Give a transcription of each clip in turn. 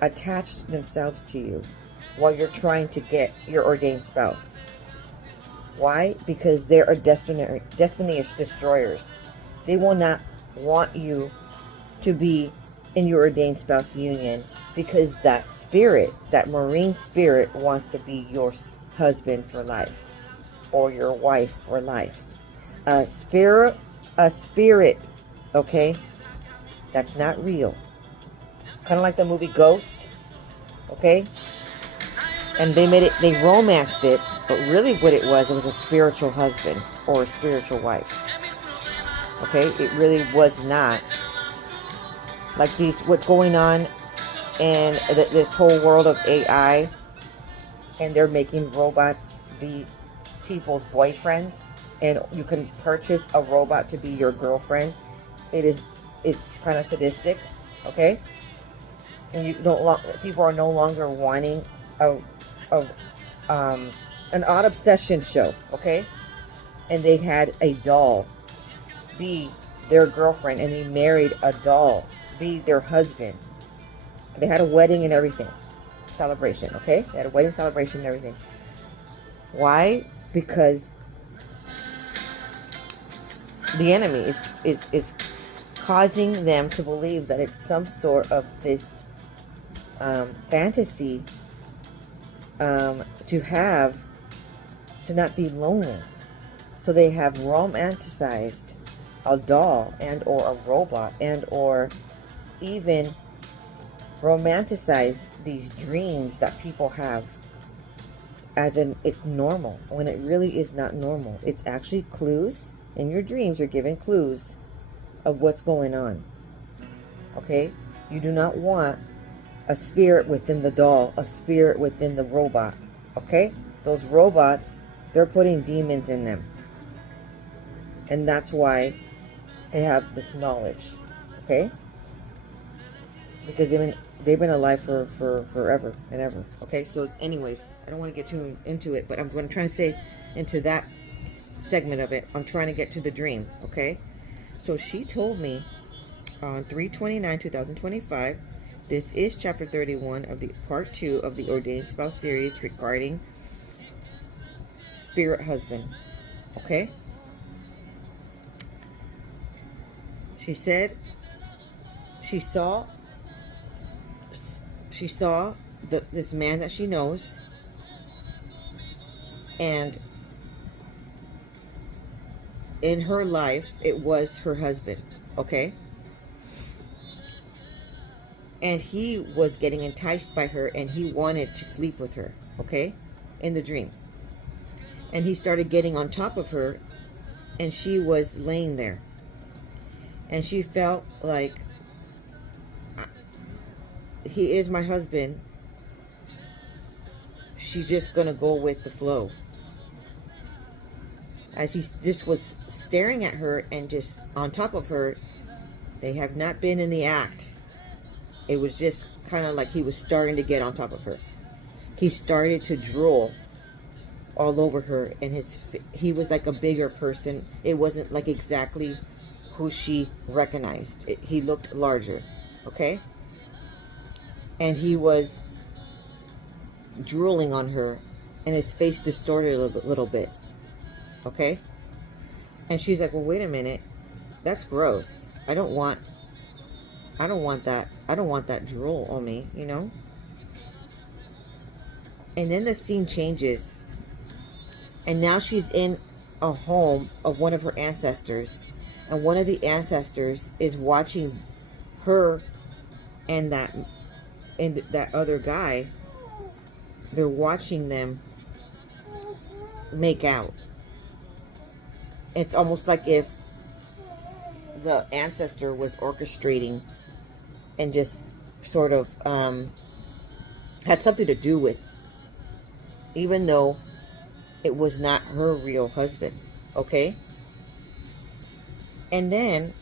attach themselves to you while you're trying to get your ordained spouse. Why? Because they're destiny destroyers. They will not want you to be in your ordained spouse union because that spirit, that marine spirit, wants to be your husband for life or your wife for life. A spirit, okay? That's not real. Kind of like the movie Ghost, okay? And they romanced it, but really what it was a spiritual husband or a spiritual wife. Okay? It really was not. Like what's going on in this whole world of AI, and they're making robots be people's boyfriends, and you can purchase a robot to be your girlfriend. It's kind of sadistic, okay? And people are no longer wanting an odd obsession show, okay? And they had a doll be their girlfriend, and they married a doll be their husband. They had a wedding and everything, celebration, okay? They had a wedding celebration and everything. Why? Because the enemy is causing them to believe that it's some sort of this fantasy to not be lonely. So they have romanticized a doll and or a robot and or even romanticize these dreams that people have as in it's normal, when it really is not normal. It's actually clues. In your dreams, you're given clues of what's going on. Okay? You do not want a spirit within the doll, a spirit within the robot. Okay? Those robots, they're putting demons in them. And that's why they have this knowledge. Okay? Because they've been alive for forever and ever. Okay? So anyways, I don't want to get too into it, but I'm trying to say into that segment of it. I'm trying to get to the dream. Okay? So she told me on 3/29/2025, this is chapter 31 of the part 2 of the Ordained Spouse series regarding spirit husband. Okay? She said she saw this man that she knows, and in her life it was her husband. Okay? And he was getting enticed by her, and he wanted to sleep with her, okay, in the dream. And he started getting on top of her, and she was laying there. And she felt like, he is my husband. She's just going to go with the flow. As he just was staring at her and just on top of her, they have not been in the act. It was just kind of like he was starting to get on top of her. He started to drool all over her, and he was like a bigger person. It wasn't like exactly who she recognized. He looked larger, okay? And he was drooling on her, and his face distorted a little bit, okay? And she's like, well, wait a minute. That's gross. I don't want that. I don't want that drool on me, you know? And then the scene changes. And now she's in a home of one of her ancestors. And one of the ancestors is watching her and that other guy. They're watching them make out. It's almost like if the ancestor was orchestrating and just sort of had something to do with, even though it was not her real husband, okay? And then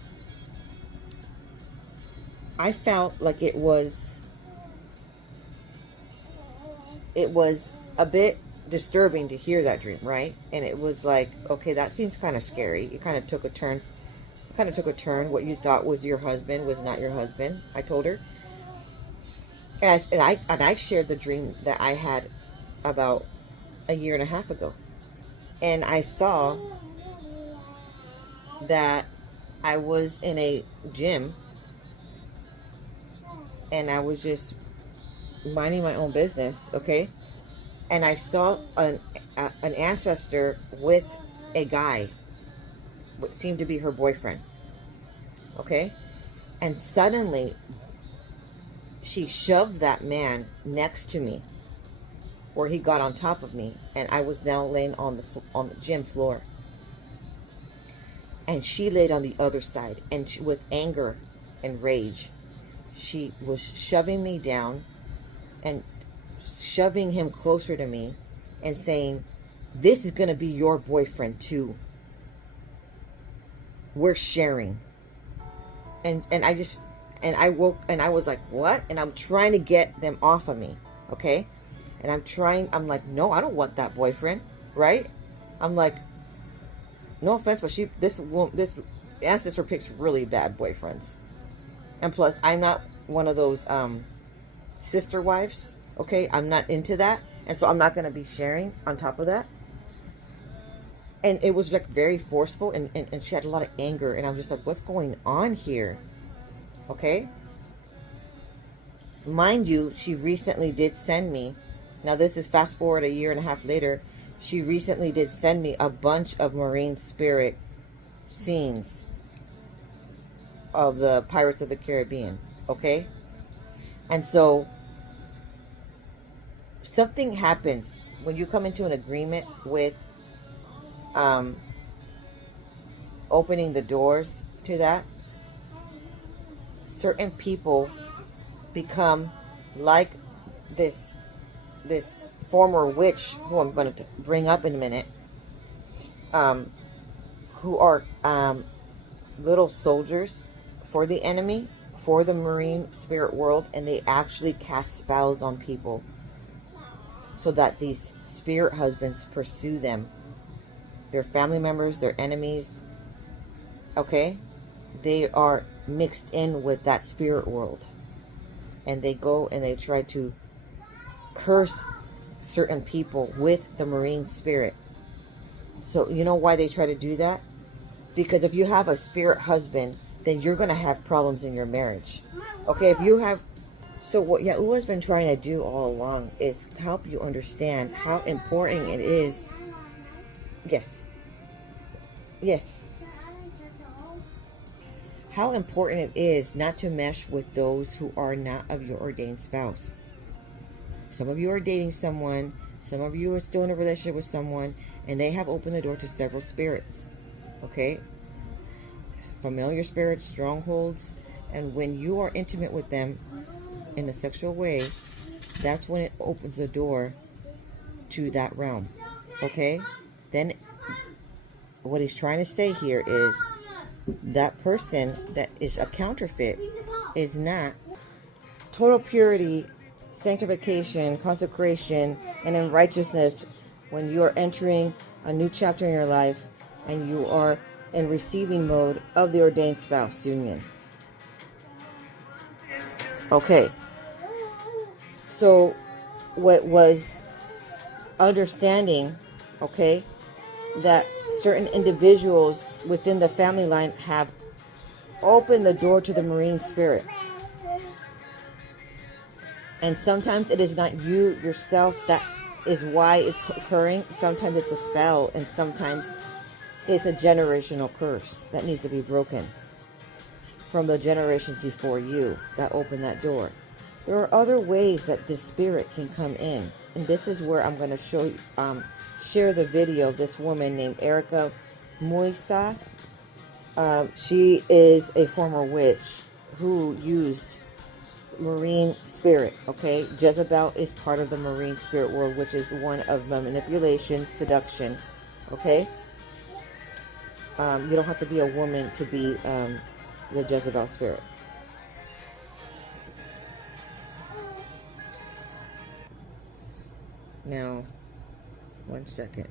I felt like it was a bit disturbing to hear that dream, right? And it was like, okay, that seems kind of scary. It kind of took a turn. What you thought was your husband was not your husband, I told her. And I shared the dream that I had about a year and a half ago. And I saw that I was in a gym and I was just minding my own business, okay? And I saw an ancestor with a guy, what seemed to be her boyfriend, okay? And suddenly, she shoved that man next to me, where he got on top of me, and I was now laying on the gym floor. And she laid on the other side, and with anger and rage, she was shoving me down and shoving him closer to me and saying, "This is going to be your boyfriend too. We're sharing." And I woke and I was like, "What?" And I'm trying to get them off of me, okay? And I'm like, "No, I don't want that boyfriend," right? I'm like, no offense, but this ancestor picks really bad boyfriends. And plus, I'm not one of those sister wives, okay? I'm not into that. And so I'm not going to be sharing on top of that. And it was like very forceful, and she had a lot of anger. And I'm just like, what's going on here? Okay? Mind you, she recently did send me, now this is fast forward a year and a half later, she recently did send me a bunch of marine spirit scenes of the Pirates of the Caribbean, okay? And so something happens when you come into an agreement with opening the doors to that. Certain people become like this former witch, who I'm going to bring up in a minute, who are little soldiers for the enemy, for the marine spirit world, and they actually cast spells on people so that these spirit husbands pursue them, their family members, their enemies, okay? They are mixed in with that spirit world, and they go and they try to curse certain people with the marine spirit. So you know why they try to do that? Because if you have a spirit husband, then you're going to have problems in your marriage. Okay, if you have... So what Yahuwah's been trying to do all along is help you understand how important it is. Yes. Yes. How important it is not to mesh with those who are not of your ordained spouse. Some of you are dating someone, some of you are still in a relationship with someone, and they have opened the door to several spirits. Okay? Familiar spirits, strongholds, and when you are intimate with them in a sexual way, that's when it opens the door to that realm. Okay? Then what he's trying to say here is that person that is a counterfeit is not total purity, sanctification, consecration, and in righteousness when you are entering a new chapter in your life and you are in receiving mode of the ordained spouse union. Okay. So what was understanding, okay, that certain individuals within the family line have opened the door to the marine spirit. And sometimes it is not you yourself that is why it's occurring. Sometimes it's a spell, and sometimes it's a generational curse that needs to be broken from the generations before you that opened that door. There are other ways that this spirit can come in, and this is where I'm going to show you, share the video of this woman named Erica Muisa. She is a former witch who used marine spirit, okay? Jezebel is part of the marine spirit world, which is one of manipulation, seduction, okay? You don't have to be a woman to be the Jezebel spirit. Now, 1 second.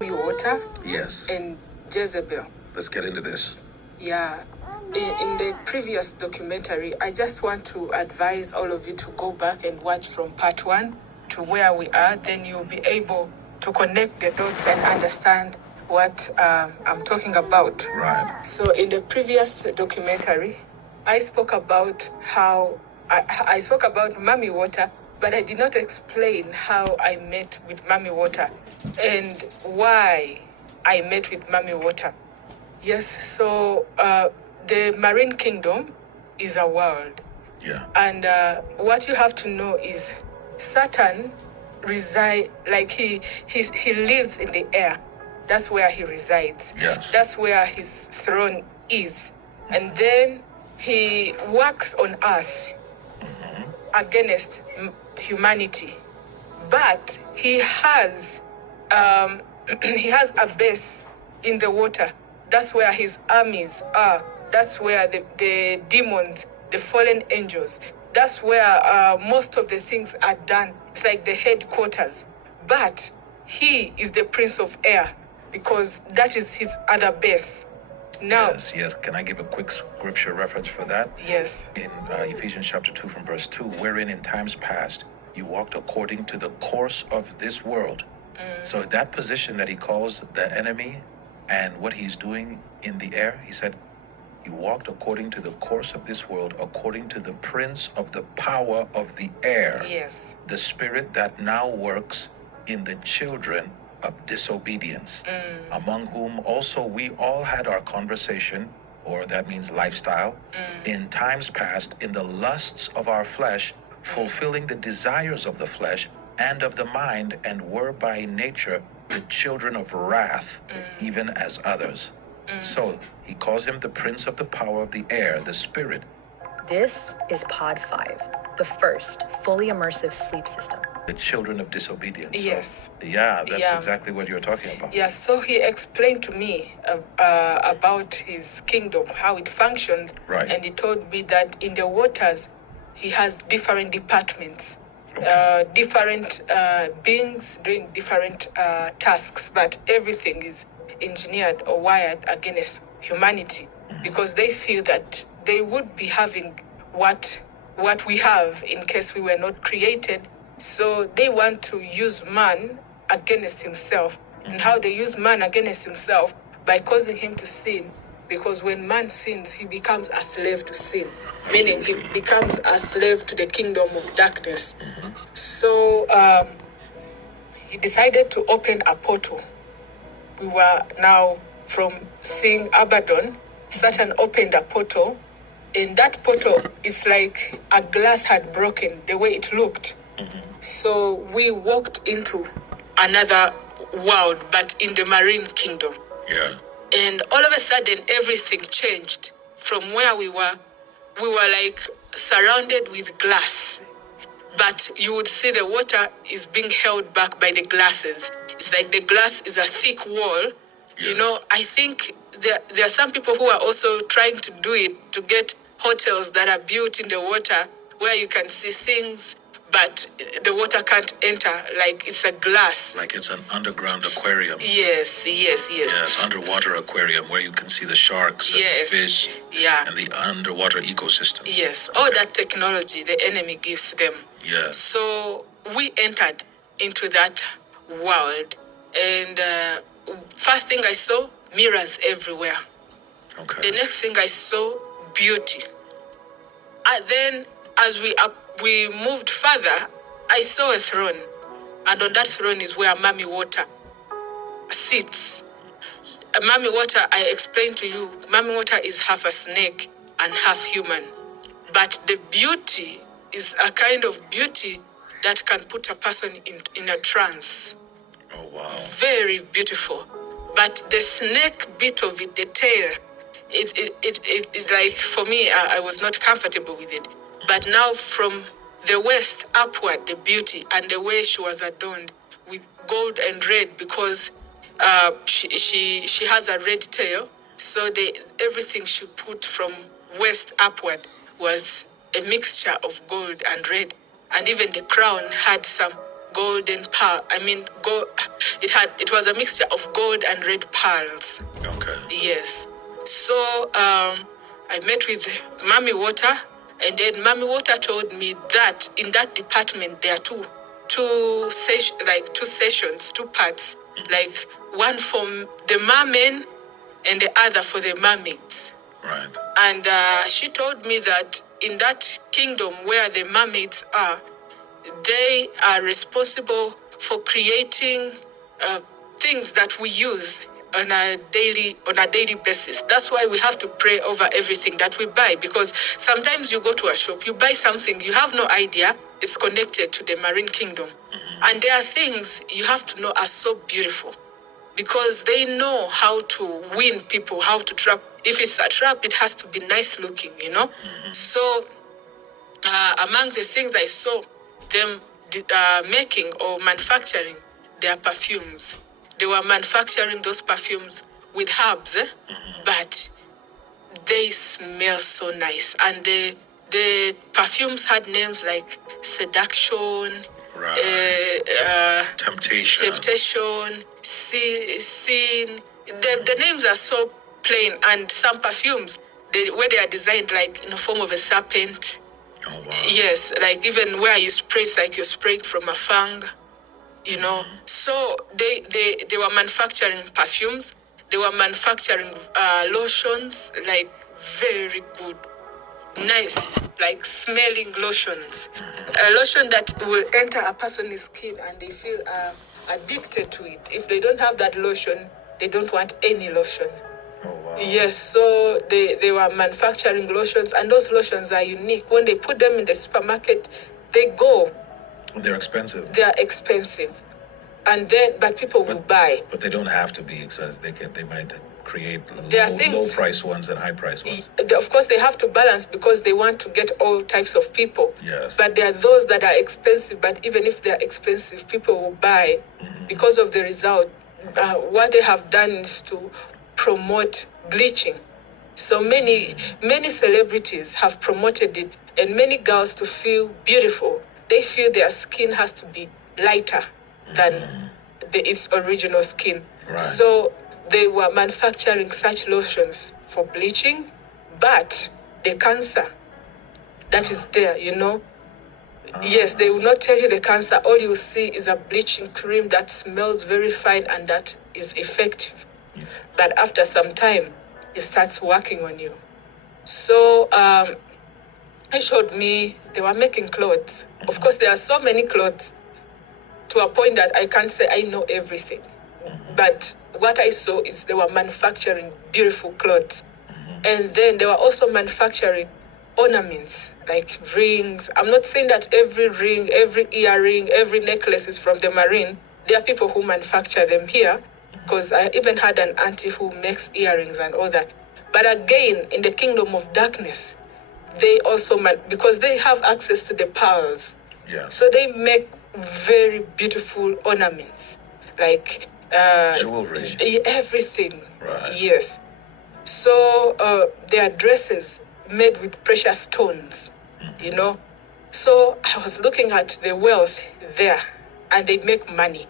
Water? Yes. And Jezebel. Let's get into this. Yeah. in the previous documentary, I just want to advise all of you to go back and watch from part 1 to where we are. Then you'll be able to connect the dots and understand what I'm talking about. Right. So in the previous documentary, I spoke about how I spoke about Mummy Water, but I did not explain how I met with Mummy Water and why I met with Mummy Water. Yes, so the Marine Kingdom is a world. Yeah. And what you have to know is Satan he lives in the air. That's where he resides. Yes. That's where his throne is. And then he works on earth against humanity. But he has a base in the water. That's where his armies are. That's where the demons, the fallen angels, that's where most of the things are done. It's like the headquarters. But he is the Prince of Air because that is his other base. Now, Yes. Can I give a quick scripture reference for that? Yes. In Ephesians chapter 2 from verse 2, wherein in times past you walked according to the course of this world. So that position that he calls the enemy and what he's doing in the air, he said, you walked according to the course of this world, according to the prince of the power of the air. Yes. The spirit that now works in the children of disobedience, among whom also we all had our conversation, or that means lifestyle, in times past, in the lusts of our flesh, fulfilling the desires of the flesh and of the mind, and were by nature the children of wrath, even as others. So he calls him the prince of the power of the air, the spirit. This is Pod 5, the first fully immersive sleep system. The children of disobedience. Yes. So, that's exactly what you're talking about. Yes, so he explained to me about his kingdom, how it functions. Right. And he told me that in the waters, he has different departments, different beings doing different tasks, but everything is engineered or wired against humanity because they feel that they would be having what we have in case we were not created. So they want to use man against himself. And how they use man against himself? By causing him to sin. Because when man sins, he becomes a slave to sin. Meaning he becomes a slave to the kingdom of darkness. So he decided to open a portal. We were now from seeing Abaddon. Satan opened a portal. And that portal is like a glass had broken, the way it looked. So we walked into another world, but in the Marine Kingdom. Yeah. And all of a sudden, everything changed from where we were. We were like surrounded with glass, but you would see the water is being held back by the glasses. It's like the glass is a thick wall. Yeah. You know, I think there are some people who are also trying to do it, to get hotels that are built in the water where you can see things, but the water can't enter, like it's a glass. Like it's an underground aquarium. Yes. Yes, underwater aquarium where you can see the sharks and fish and the underwater ecosystem. Yes, all that technology the enemy gives them. Yes. So we entered into that world, and first thing I saw, mirrors everywhere. Okay. The next thing I saw, beauty. And then as we moved further, I saw a throne. And on that throne is where Mummy Water sits. Mummy Water, I explained to you, Mummy Water is half a snake and half human. But the beauty is a kind of beauty that can put a person in a trance. Oh, wow. Very beautiful. But the snake bit of it, the tail, it like, for me, I was not comfortable with it. But now from the waist upward, the beauty and the way she was adorned with gold and red, because she has a red tail. So everything she put from waist upward was a mixture of gold and red. And even the crown had some golden pearl. Gold. It was a mixture of gold and red pearls. Okay. Yes. So I met with Mami Water, and then Mami Water told me that in that department there are two sessions, two parts, like one for the mermen and the other for the mermaids. Right. And she told me that in that kingdom where the mermaids are, they are responsible for creating things that we use on a daily basis. That's why we have to pray over everything that we buy, because sometimes you go to a shop, you buy something, you have no idea it's connected to the marine kingdom. And there are things you have to know are so beautiful, because they know how to win people, how to trap. If it's a trap, it has to be nice looking, So among the things I saw them making or manufacturing, their perfumes. They were manufacturing those perfumes with herbs, but they smell so nice. And the perfumes had names like seduction, temptation, sin. The names are so plain, and some perfumes, where they are designed like in the form of a serpent. Oh, wow. Yes, like even where you spray, it's like you're spraying from a fang, So they were manufacturing perfumes. They were manufacturing lotions, like very good, nice, like smelling lotions. A lotion that will enter a person's skin and they feel addicted to it. If they don't have that lotion, they don't want any lotion. Oh, wow. Yes, so they were manufacturing lotions, and those lotions are unique. When they put them in the supermarket, they go. They're expensive. They are expensive, but people will buy. But they don't have to be, because they might create low price ones and high price ones. Of course, they have to balance because they want to get all types of people. Yes. But there are those that are expensive. But even if they are expensive, people will buy because of the result. What they have done is to promote bleaching. So many celebrities have promoted it, and many girls, to feel beautiful, they feel their skin has to be lighter than its original skin. Right. So they were manufacturing such lotions for bleaching, but the cancer that is there, yes, they will not tell you the cancer. All you see is a bleaching cream that smells very fine and that is effective. But after some time, it starts working on you. So they showed me they were making clothes. Of course, there are so many clothes to a point that I can't say I know everything. But what I saw is they were manufacturing beautiful clothes. And then they were also manufacturing ornaments, like rings. I'm not saying that every ring, every earring, every necklace is from the marine. There are people who manufacture them here, because I even had an auntie who makes earrings and all that. But again, in the kingdom of darkness, they also, because they have access to the pearls. Yeah. So they make very beautiful ornaments, like jewelry. Everything. Right. Yes. So their dresses made with precious stones, So I was looking at the wealth there, and they make money,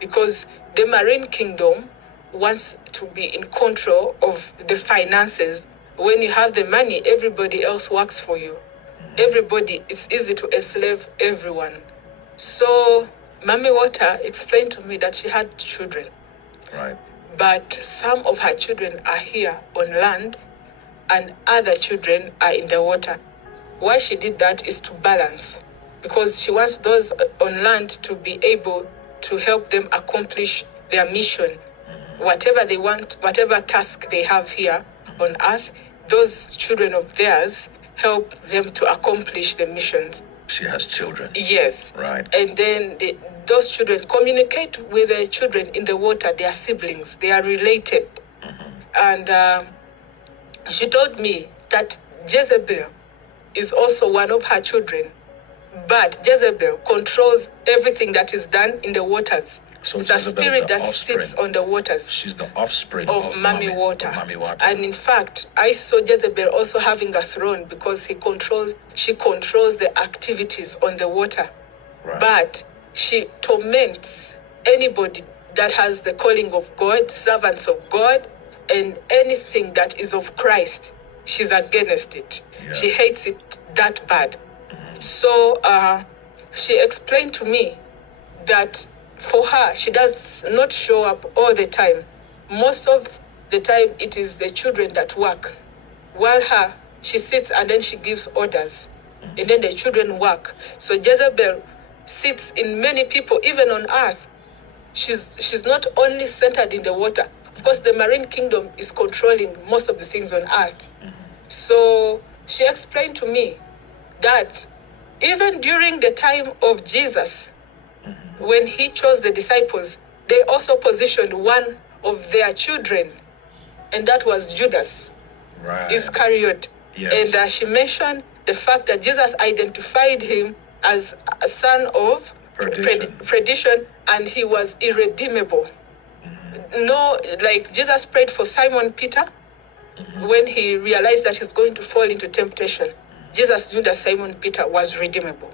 because the marine kingdom wants to be in control of the finances. When you have the money, everybody else works for you. Everybody, it's easy to enslave everyone. So Mami Water explained to me that she had children. Right. But some of her children are here on land, and other children are in the water. Why she did that is to balance, because she wants those on land to be able to help them accomplish their mission. Whatever they want, whatever task they have here on earth, those children of theirs help them to accomplish the missions. She has children. Yes. Right. And then those children communicate with the children in the water. They are siblings. They are related. And she told me that Jezebel is also one of her children. But Jezebel controls everything that is done in the waters. So it's a spirit that sits on the waters. She's the offspring of Mami Water. Mami Water. And in fact, I saw Jezebel also having a throne, because she controls the activities on the water. Right. But she torments anybody that has the calling of God, servants of God, and anything that is of Christ. she's against it. Yeah. She hates it that bad. So she explained to me that for her, she does not show up all the time. Most of the time, it is the children that work. While her, she sits and then she gives orders. And then the children work. So Jezebel sits in many people, even on earth. She's not only centered in the water. Of course, the marine kingdom is controlling most of the things on earth. So she explained to me that even during the time of Jesus, when he chose the disciples, they also positioned one of their children, and that was Judas Iscariot. Yes. And she mentioned the fact that Jesus identified him as a son of perdition, and he was irredeemable. No, like Jesus prayed for Simon Peter when he realized that he's going to fall into temptation. Jesus knew that Simon Peter was redeemable.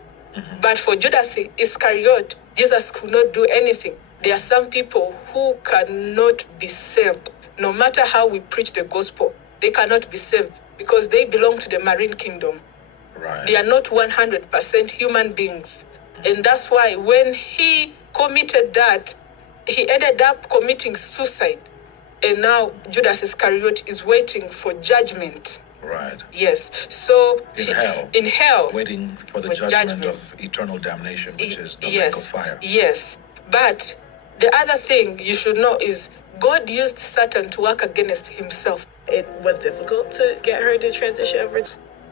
But for Judas Iscariot, Jesus could not do anything. There are some people who cannot be saved. No matter how we preach the gospel, they cannot be saved because they belong to the marine kingdom. Right. They are not 100% human beings. And that's why when he committed that, he ended up committing suicide. And now Judas Iscariot is waiting for judgment. Right. Yes. So in in hell, waiting for the judgment of eternal damnation, which is the lake of fire. Yes. But the other thing you should know is God used Satan to work against himself. It was difficult to get her to transition over.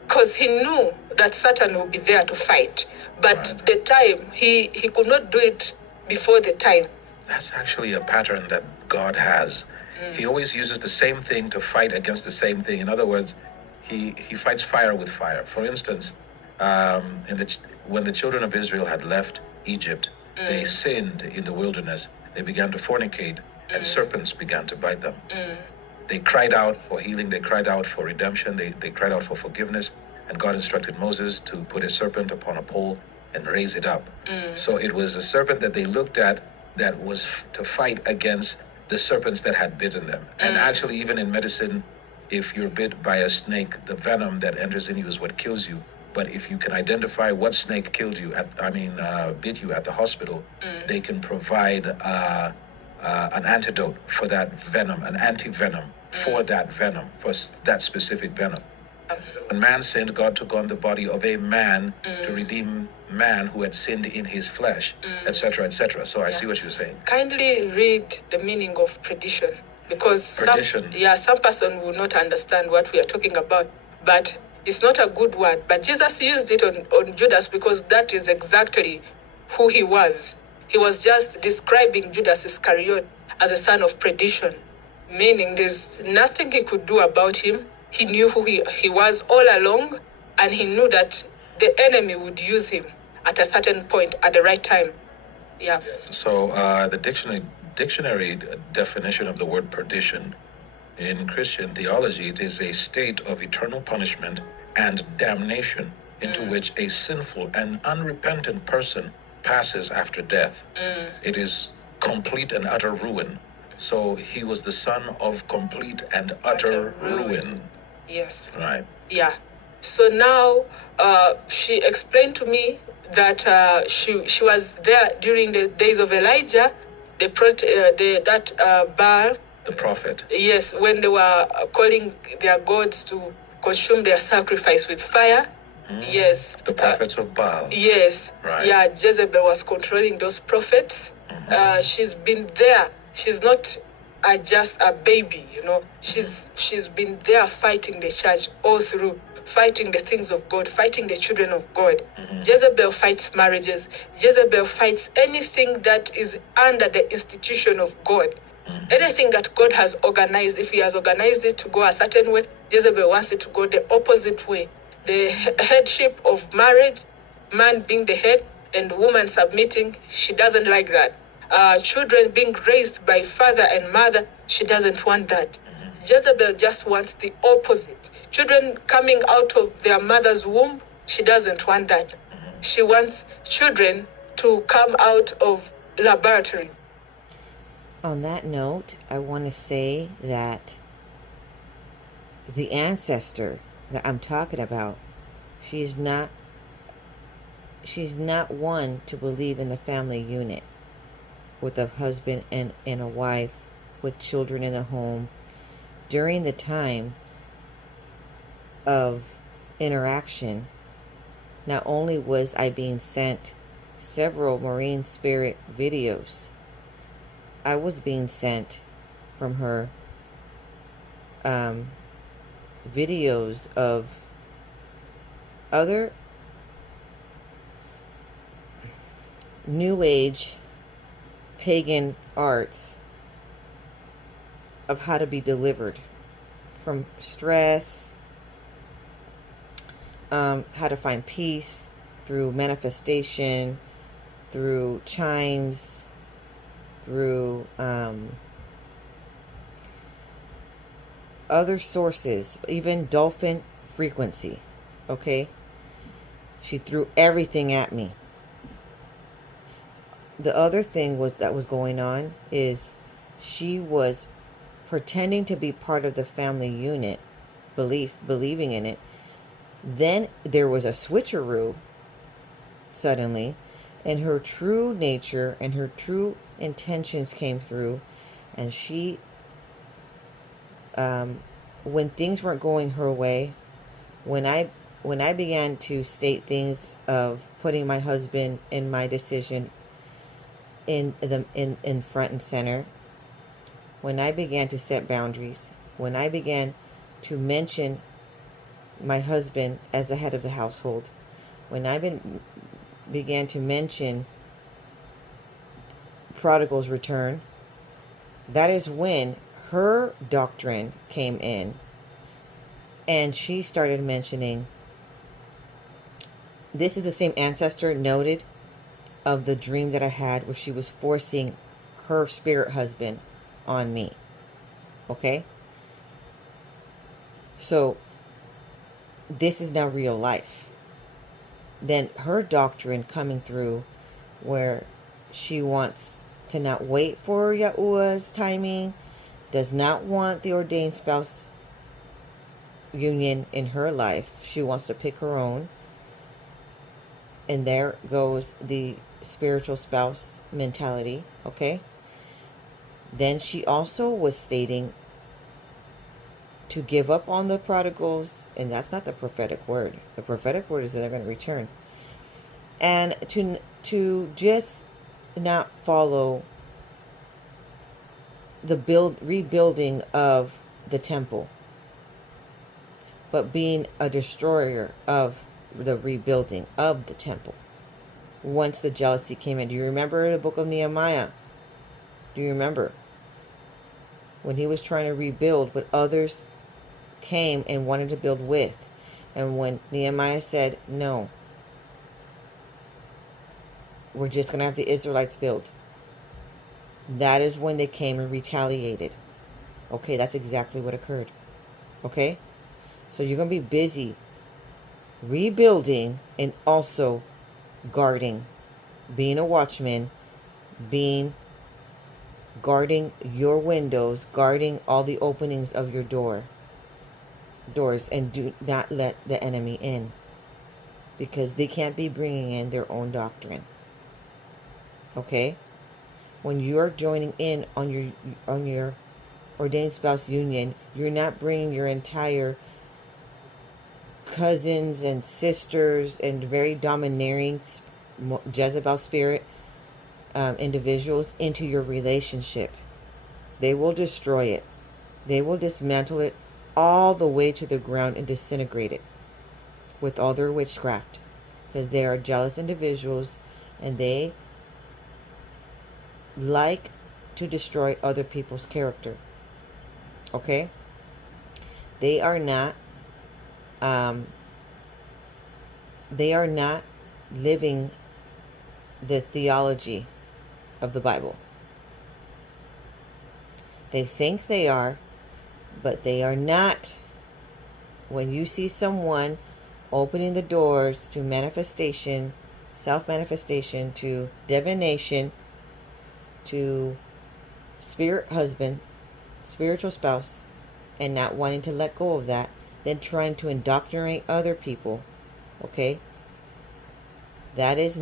Because he knew that Satan would be there to fight. But the time, he could not do it before the time. That's actually a pattern that God has. He always uses the same thing to fight against the same thing. In other words, he fights fire with fire. For instance, when the children of Israel had left Egypt, they sinned in the wilderness. They began to fornicate, and serpents began to bite them. They cried out for healing. They cried out for redemption. They cried out for forgiveness. And God instructed Moses to put a serpent upon a pole and raise it up. So it was a serpent that they looked at that was to fight against the serpents that had bitten them. And actually, even in medicine, if you're bit by a snake, the venom that enters in you is what kills you. But if you can identify what snake killed you, bit you at the hospital, they can provide an antidote for that venom, an anti-venom for that venom, for that specific venom. When man sinned, God took on the body of a man to redeem man who had sinned in his flesh, etc., etc. So I see what you're saying. Kindly read the meaning of perdition, because some person will not understand what we are talking about. But it's not a good word. But Jesus used it on Judas because that is exactly who he was. He was just describing Judas Iscariot as a son of perdition, meaning there's nothing he could do about him. He knew who he was all along, and he knew that the enemy would use him at a certain point at the right time. Yeah. So the dictionary definition of the word perdition in Christian theology, it is a state of eternal punishment and damnation into which a sinful and unrepentant person passes after death. It is complete and utter ruin. So he was the son of complete and utter ruin. Yes. Right. Yeah. So now she explained to me that she was there during the days of Elijah, Baal. The prophet. Yes, when they were calling their gods to consume their sacrifice with fire. Yes. The prophets of Baal. Yes. Right. Yeah, Jezebel was controlling those prophets. She's been there. She's not just a baby, She's been there fighting the church all through, fighting the things of God, fighting the children of God. Jezebel fights marriages. Jezebel fights anything that is under the institution of God. Anything that God has organized, if he has organized it to go a certain way, Jezebel wants it to go the opposite way. The headship of marriage, man being the head and woman submitting, she doesn't like that. Children being raised by father and mother, she doesn't want that. Jezebel just wants the opposite. Children coming out of their mother's womb, she doesn't want that. She wants children to come out of laboratories. On that note, I want to say that the ancestor that I'm talking about, she's not one to believe in the family unit with a husband and a wife with children in the home. During the time of interaction, not only was I being sent several marine spirit videos, I was being sent from her videos of other New Age pagan arts of how to be delivered from stress, how to find peace through manifestation, through chimes, through other sources, even dolphin frequency. Okay? She threw everything at me. The other thing that was going on is she was pretending to be part of the family unit, believing in it. Then there was a switcheroo suddenly, and her true nature and her true intentions came through, and she, when things weren't going her way, when I began to state things of putting my husband in my decision in front and center, when I began to set boundaries, when I began to mention my husband as the head of the household, when I began to mention prodigal's return, that is when her doctrine came in, and she started mentioning, this is the same ancestor noted of the dream that I had where she was forcing her spirit husband on me. Okay? So this is now real life. Then her doctrine coming through where she wants to not wait for Yahuwah's timing, does not want the ordained spouse union in her life. She wants to pick her own. And there goes the spiritual spouse mentality. Okay? Then she also was stating to give up on the prodigals, and that's not the prophetic word. The prophetic word is that they're going to return. And to just not follow the rebuilding of the temple, but being a destroyer of the rebuilding of the temple once the jealousy came in. Do you remember the book of Nehemiah? Do you remember when he was trying to rebuild, but others came and wanted to build with? And when Nehemiah said, no, we're just going to have the Israelites build, that is when they came and retaliated. Okay, that's exactly what occurred. Okay? So you're going to be busy rebuilding and also guarding, being a watchman, guarding your windows, guarding all the openings of your doors, and do not let the enemy in, because they can't be bringing in their own doctrine. Okay? When you're joining in on your ordained spouse union, you're not bringing your entire cousins and sisters and very domineering Jezebel spirit individuals into your relationship. They will destroy it. They will dismantle it all the way to the ground and disintegrate it with all their witchcraft, because they are jealous individuals and they like to destroy other people's character. Okay? They are not living the theology of the Bible. They think they are, but they are not. When you see someone opening the doors to manifestation, self-manifestation, to divination, to spirit husband, spiritual spouse, and not wanting to let go of that, then trying to indoctrinate other people, okay? That is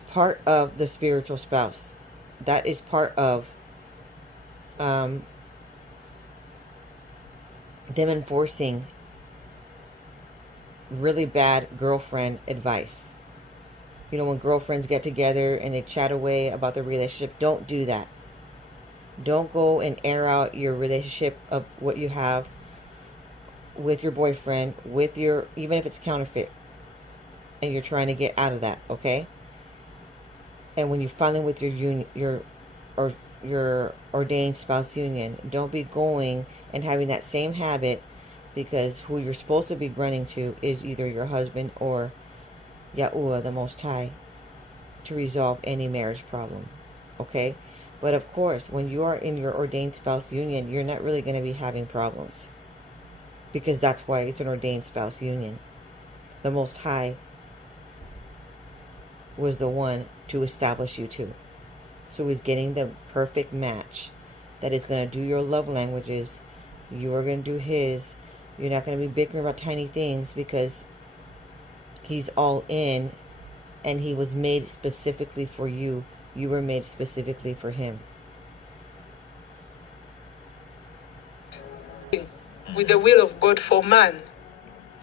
part of the spiritual spouse. That is part of them enforcing really bad girlfriend advice. You know, when girlfriends get together and they chat away about their relationship, don't do that. Don't go and air out your relationship of what you have with your boyfriend, even if it's counterfeit, and you're trying to get out of that, okay? And when you're finally with your ordained spouse union, don't be going and having that same habit, because who you're supposed to be running to is either your husband or Yahuwah, the Most High, to resolve any marriage problem, okay? But of course, when you are in your ordained spouse union, you're not really going to be having problems, because that's why it's an ordained spouse union. The Most High was the one to establish you two. So he's getting the perfect match that is going to do your love languages. You are going to do his. You're not going to be bickering about tiny things, because he's all in, and he was made specifically for you. You were made specifically for him. With the will of God for man.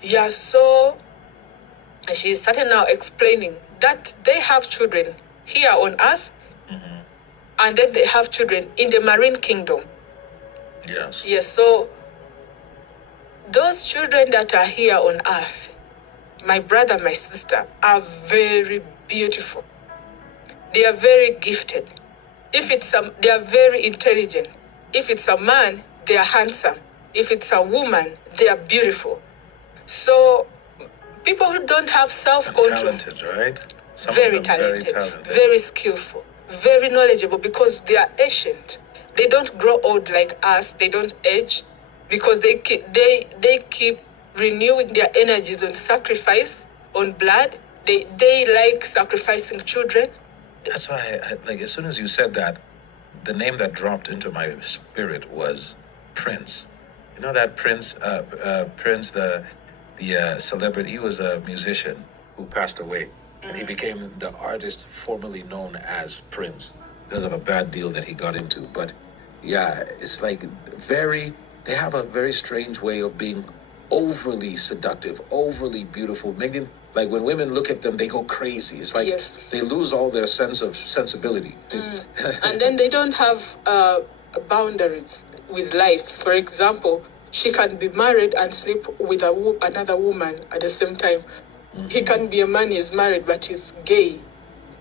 Yeah, so she started now explaining that they have children here on earth, and then they have children in the marine kingdom. Yes. Yes, so those children that are here on earth, my brother, my sister, are very beautiful. They are very gifted. They are very intelligent. If it's a man, they are handsome. If it's a woman, they are beautiful. So people who don't have self-control, Talented, right? Very talented, very skillful, very knowledgeable, because they are ancient. They don't grow old like us. They don't age, because they keep renewing their energies on sacrifice, on blood. They like sacrificing children. That's why, like, as soon as you said that, the name that dropped into my spirit was Prince. You know that Prince, the celebrity. He was a musician who passed away, and he became the artist formerly known as Prince because of a bad deal that he got into. But yeah, it's like they have a very strange way of being overly seductive, overly beautiful, making, like, when women look at them, they go crazy. It's like they lose all their sense of sensibility. And then they don't have boundaries with life. For example, she can be married and sleep with another woman at the same time. He can be a man, he's married, but he's gay.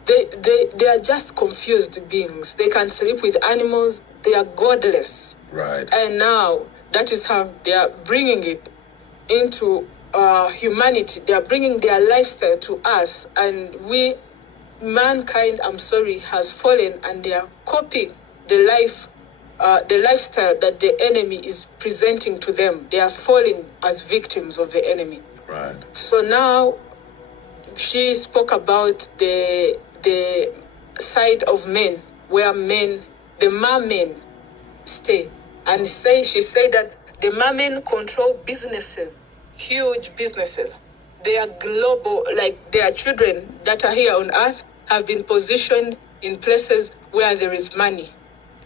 They are just confused beings. They can sleep with animals. They are godless. Right. And now that is how they are bringing it into humanity. They are bringing their lifestyle to us, and mankind, has fallen, and they are copying the lifestyle that the enemy is presenting to them. They are falling as victims of the enemy. Right. So now she spoke about the side of men, where the mermen stay. And she said that the mermen control businesses, huge businesses. They are global, like their children that are here on earth have been positioned in places where there is money.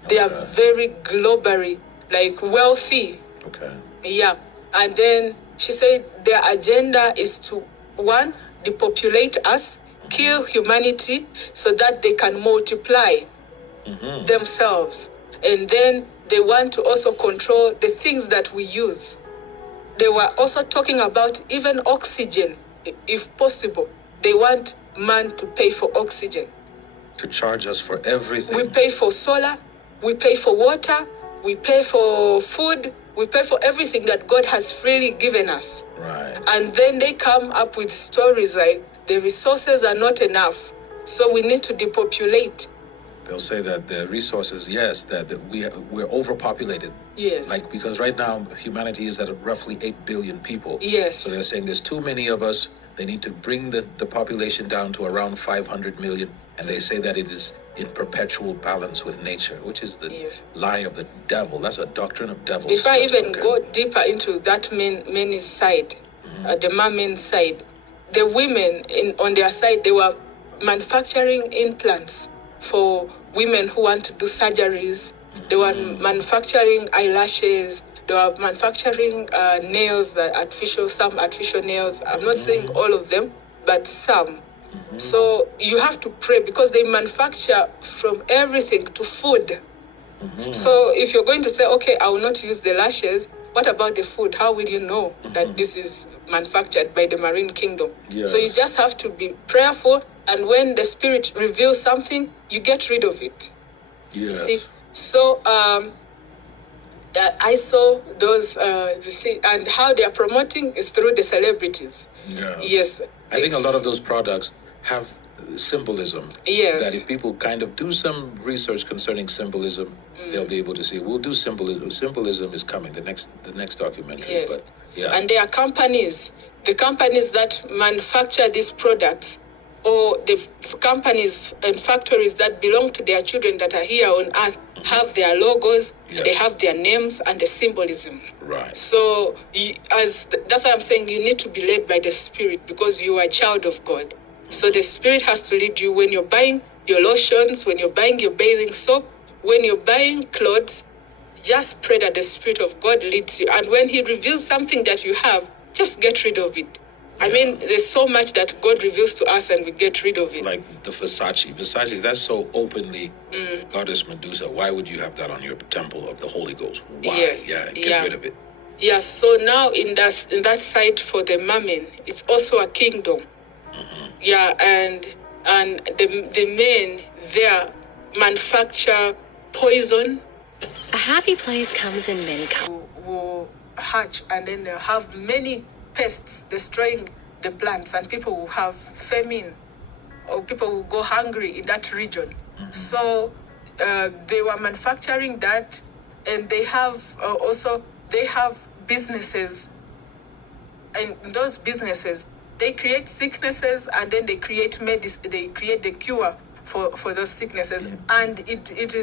They are very globally, like, wealthy. Okay. Yeah. And then she said their agenda is to, one, depopulate us, kill humanity, so that they can multiply themselves. And then they want to also control the things that we use. They were also talking about even oxygen, if possible. They want man to pay for oxygen. To charge us for everything. We pay for solar, we pay for water, we pay for food, we pay for everything that God has freely given us. Right. And then they come up with stories like the resources are not enough, so we need to depopulate. They'll say that the resources, yes, that we're overpopulated. Yes. Like, because right now humanity is at roughly 8 billion people. Yes. So they're saying there's too many of us. They need to bring the population down to around 500 million. And they say that it in perpetual balance with nature, which is the Yes. lie of the devil. That's a doctrine of devils. If I even go deeper into that men's side, the men's side, the women on their side, they were manufacturing implants for women who want to do surgeries. They were manufacturing eyelashes. They were manufacturing nails, some artificial nails. I'm not saying all of them, but some. So you have to pray because they manufacture from everything to food. So if you're going to say, okay, I will not use the lashes, what about the food? How will you know that this is manufactured by the marine kingdom? Yes. So you just have to be prayerful, and when the Spirit reveals something, you get rid of it. Yes. You see? So I saw those, and how they are promoting is through the celebrities. Yes. I think a lot of those products have symbolism. Yes. That if people kind of do some research concerning symbolism, they'll be able to see. We'll do symbolism. Symbolism is coming. The next documentary. Yes. But, yeah. And there are companies, the companies that manufacture these products, or the companies and factories that belong to their children that are here on earth, have their logos, they have their names and the symbolism. Right. So that's why I'm saying you need to be led by the Spirit, because you are a child of God. So the Spirit has to lead you when you're buying your lotions, when you're buying your bathing soap, when you're buying clothes. Just pray that the Spirit of God leads you. And when He reveals something that you have, just get rid of it. I mean, there's so much that God reveals to us and we get rid of it. Like the Versace, that's so openly Goddess Medusa. Why would you have that on your temple of the Holy Ghost? Why? Yes. Get rid of it. Yeah, so now in that side for the mammon, it's also a kingdom. Yeah, and the men there manufacture poison. A happy place comes in many colors. Will hatch, and then they'll have many pests destroying the plants, and people will have famine, or people will go hungry in that region. So they were manufacturing that, and they have businesses, and those businesses, they create sicknesses, and then they create medicine. They create the cure for those sicknesses, and it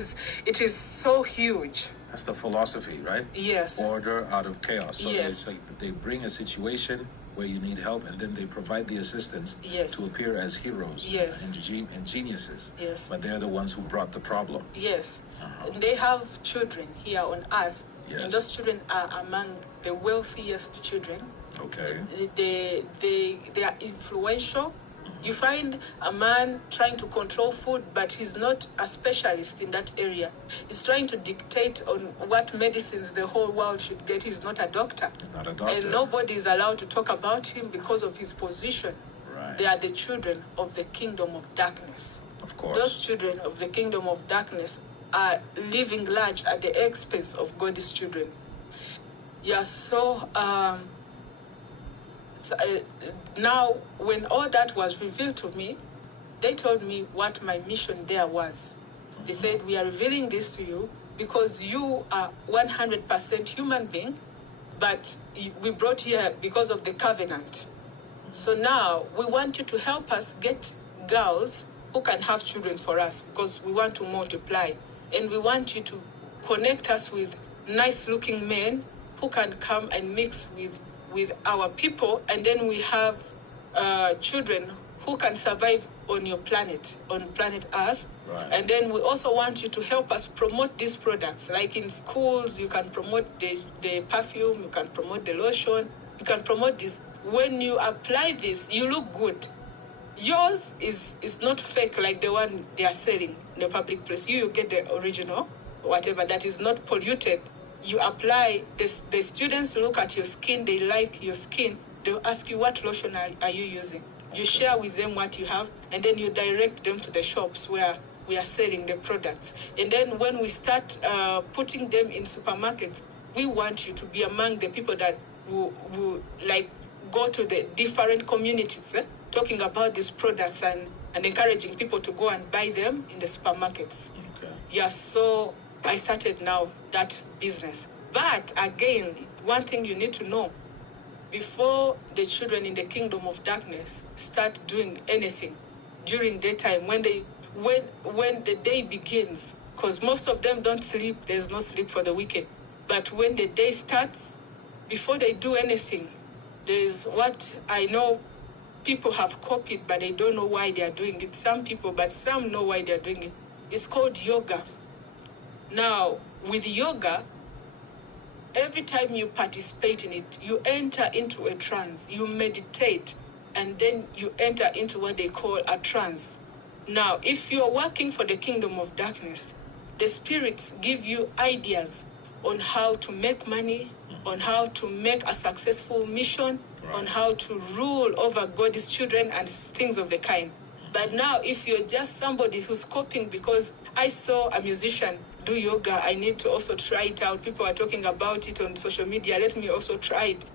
is so huge. That's the philosophy, right? Yes. Order out of chaos. So Yes. they bring a situation where you need help, and then they provide the assistance to appear as heroes and geniuses. Yes. But they're the ones who brought the problem. Yes. And they have children here on earth, and those children are among the wealthiest children. Okay. They are influential. You find a man trying to control food, but he's not a specialist in that area. He's trying to dictate on what medicines the whole world should get. He's not a doctor. Not a doctor. And nobody is allowed to talk about him because of his position. Right. They are the children of the kingdom of darkness. Of course. Those children of the kingdom of darkness are living large at the expense of God's children. Yeah, so now when all that was revealed to me, they told me what my mission there was. They said, we are revealing this to you because you are 100% human being, but we brought here because of the covenant. So now we want you to help us get girls who can have children for us, because we want to multiply. And we want you to connect us with nice looking men who can come and mix with our people, and then we have children who can survive on your planet, on planet Earth. Right. And then we also want you to help us promote these products. Like in schools, you can promote the perfume, you can promote the lotion, you can promote this. When you apply this, you look good. Yours is not fake like the one they are selling in the public place. You get the original, whatever, that is not polluted. You apply, the students look at your skin, they like your skin, they'll ask you, what lotion are you using? You share with them what you have, and then you direct them to the shops where we are selling the products. And then when we start putting them in supermarkets, we want you to be among the people that will like go to the different communities, talking about these products and encouraging people to go and buy them in the supermarkets. Okay. Yeah, so I started now that business. But again, one thing you need to know, before the children in the kingdom of darkness start doing anything during daytime, when when the day begins, because most of them don't sleep, there's no sleep for the wicked. But when the day starts, before they do anything, there's what I know people have copied, but they don't know why they are doing it. Some people, but some know why they are doing it. It's called yoga. Now, with yoga, every time you participate in it, you enter into a trance, you meditate, and then you enter into what they call a trance. Now, if you're working for the kingdom of darkness, the spirits give you ideas on how to make money, on how to make a successful mission, on how to rule over God's children and things of the kind. But now, if you're just somebody who's copying because I saw a musician do yoga, I need to also try it out. People are talking about it on social media. Let me also try it.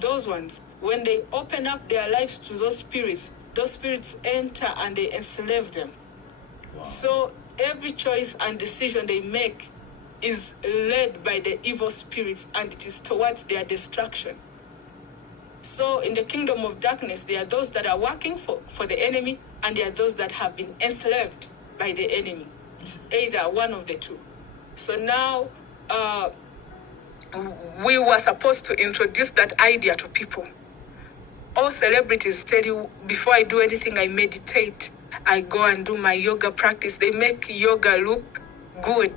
Those ones, when they open up their lives to those spirits enter and they enslave them. Wow. So every choice and decision they make is led by the evil spirits, and it is towards their destruction. So in the kingdom of darkness, there are those that are working for the enemy, and there are those that have been enslaved by the enemy. It's either one of the two. So now we were supposed to introduce that idea to people. All celebrities tell you, before I do anything, I meditate. I go and do my yoga practice. They make yoga look good.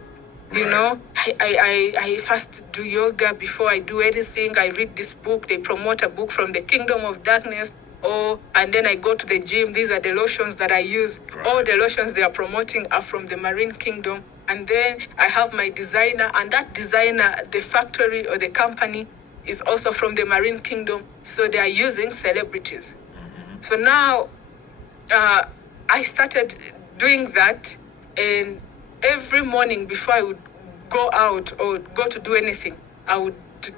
You know, I first do yoga before I do anything. I read this book. They promote a book from the kingdom of darkness. And then I go to the gym. These are the lotions that I use. Right. All the lotions they are promoting are from the marine kingdom. And then I have my designer, and that designer, the factory or the company, is also from the marine kingdom. So they are using celebrities. Mm-hmm. So now I started doing that, and every morning before I would go out or go to do anything, I would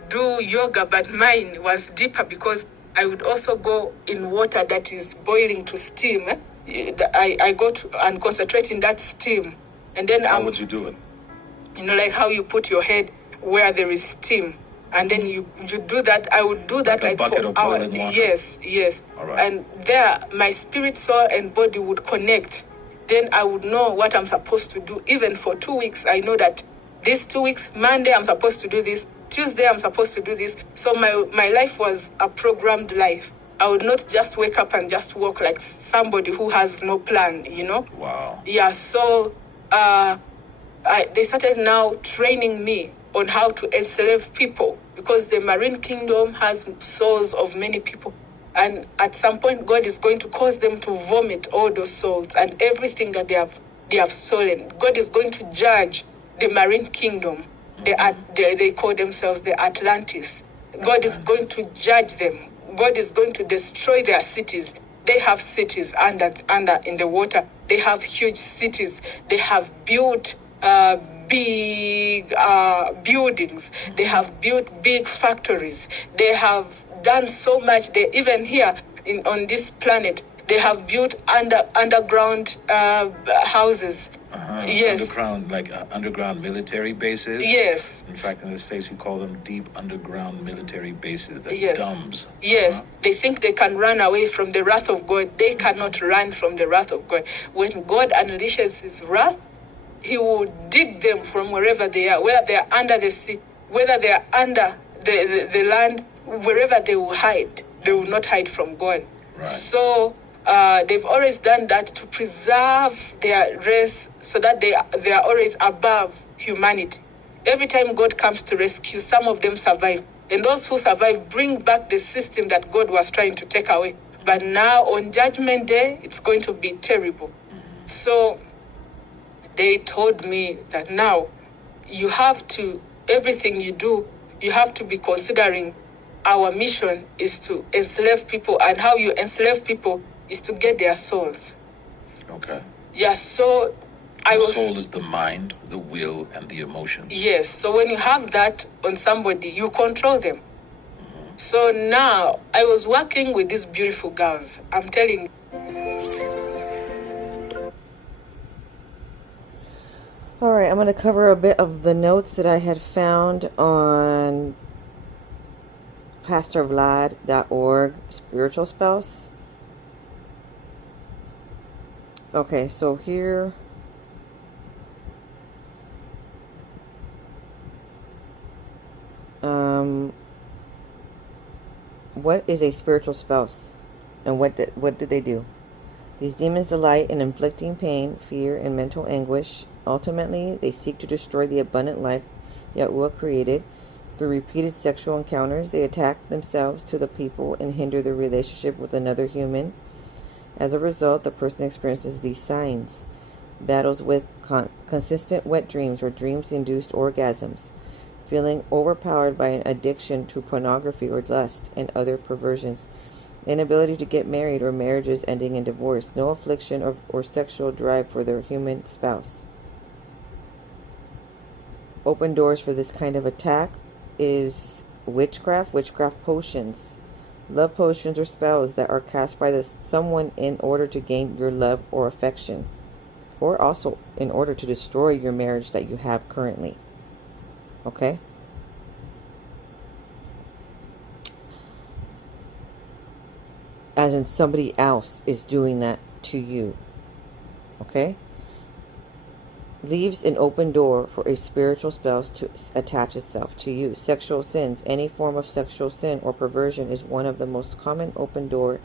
do yoga, but mine was deeper because I would also go in water that is boiling to steam. I go to and concentrate in that steam. And then how would you do it? You know, like how you put your head where there is steam. And then you do that. I would do that like for hours. Yes. All right. And there, my spirit, soul, and body would connect. Then I would know what I'm supposed to do. Even for 2 weeks, I know that these 2 weeks, Monday, I'm supposed to do this. Tuesday, I'm supposed to do this. So my life was a programmed life. I would not just wake up and just walk like somebody who has no plan, you know? Wow. Yeah, so they started now training me on how to enslave people, because the marine kingdom has souls of many people. And at some point, God is going to cause them to vomit all those souls and everything that they have stolen. God is going to judge the marine kingdom. They call themselves the Atlantis. God is going to judge them. God is going to destroy their cities. They have cities under in the water. They have huge cities. They have built big buildings. They have built big factories. They have done so much. They even here on this planet, they have built underground houses. Yes. Underground military bases. Yes. In fact, in the States, we call them deep underground military bases. That's yes. DUMBs. Yes. They think they can run away from the wrath of God. They cannot run from the wrath of God. When God unleashes his wrath, he will dig them from wherever they are, whether they are under the sea, whether they are under the land, wherever they will hide. They will not hide from God. Right. So they've always done that to preserve their race so that they are always above humanity. Every time God comes to rescue, some of them survive. And those who survive bring back the system that God was trying to take away. But now on Judgment Day, it's going to be terrible. Mm-hmm. So they told me that now you have to, everything you do, you have to be considering our mission is to enslave people, and how you enslave people is to get their souls. Okay. Yeah, so soul is the mind, the will, and the emotions. Yes, so when you have that on somebody, you control them. Mm-hmm. So now, I was working with these beautiful girls. I'm telling you. All right, I'm going to cover a bit of the notes that I had found on pastorvlad.org, spiritual spouse. Okay, so here, what is a spiritual spouse, and what do they do? These demons delight in inflicting pain, fear, and mental anguish. Ultimately, they seek to destroy the abundant life Yahuwah created. Through repeated sexual encounters, they attack themselves to the people and hinder the relationship with another human. As a result, the person experiences these signs: battles with consistent wet dreams or dreams-induced orgasms, feeling overpowered by an addiction to pornography or lust and other perversions, inability to get married or marriages ending in divorce, no affliction or sexual drive for their human spouse. Open doors for this kind of attack is witchcraft potions, love potions or spells that are cast by someone in order to gain your love or affection, or also in order to destroy your marriage that you have currently. Okay? As in somebody else is doing that to you. Okay? Leaves an open door for a spiritual spouse to attach itself to you. Sexual sins. Any form of sexual sin or perversion is one of the most common open door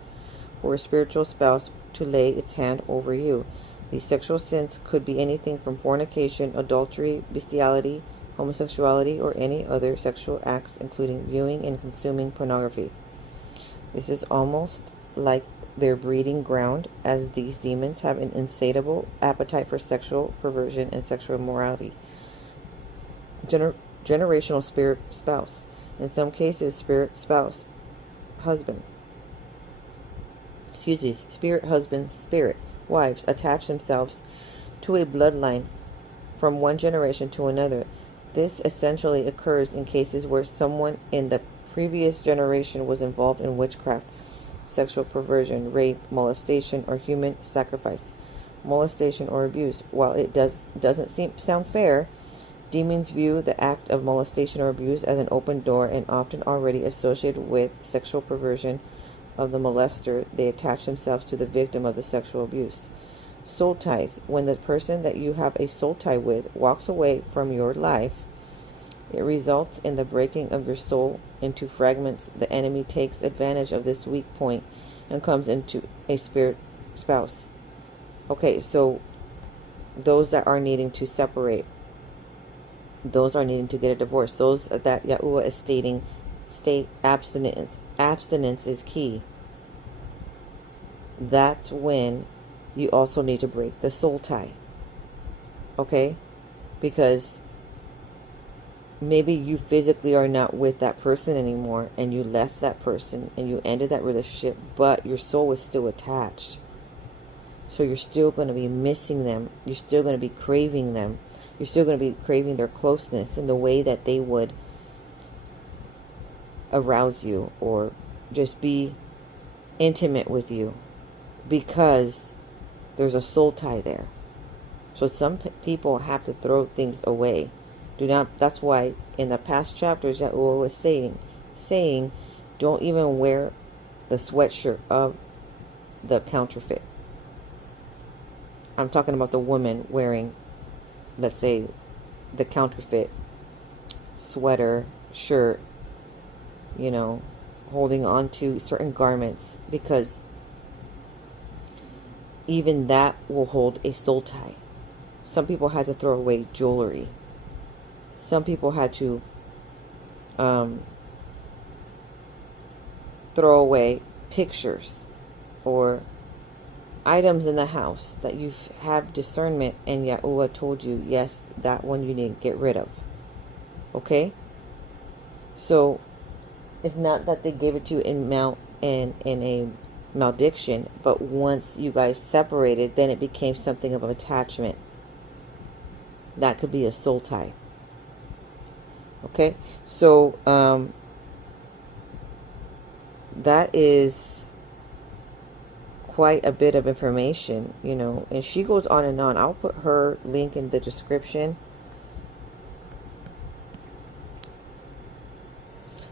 for a spiritual spouse to lay its hand over you. These sexual sins could be anything from fornication, adultery, bestiality, homosexuality, or any other sexual acts, including viewing and consuming pornography. This is almost like their breeding ground, as these demons have an insatiable appetite for sexual perversion and sexual immorality. Generational spirit spouse. In some cases, spirit spouse, husband. Spirit husbands, spirit wives attach themselves to a bloodline from one generation to another. This essentially occurs in cases where someone in the previous generation was involved in witchcraft, sexual perversion, rape, molestation, or human sacrifice. Molestation or abuse. While it doesn't sound fair, demons view the act of molestation or abuse as an open door and often already associated with sexual perversion of the molester. They attach themselves to the victim of the sexual abuse. Soul ties. When the person that you have a soul tie with walks away from your life, it results in the breaking of your soul into fragments. The enemy takes advantage of this weak point and comes into a spirit spouse. Okay, so those that are needing to separate, those are needing to get a divorce, those that Yahuwah is stating, stay abstinence. Abstinence is key. That's when you also need to break the soul tie. Okay? Because maybe you physically are not with that person anymore, and you left that person and you ended that relationship, but your soul is still attached. So you're still going to be missing them. You're still going to be craving them. You're still going to be craving their closeness in the way that they would arouse you or just be intimate with you, because there's a soul tie there. So some people have to throw things away. That's why in the past chapters that Yahuwah was saying, don't even wear the sweatshirt of the counterfeit. I'm talking about the woman wearing, let's say, the counterfeit sweater, shirt, holding on to certain garments, because even that will hold a soul tie. Some people had to throw away jewelry. Some people had to throw away pictures or items in the house that you have discernment, and Yahuwah told you, yes, that one you need to get rid of. Okay? So it's not that they gave it to you in a malediction, but once you guys separated, then it became something of an attachment. That could be a soul tie. Okay? So that is quite a bit of information, and she goes on and on. I'll put her link in the description.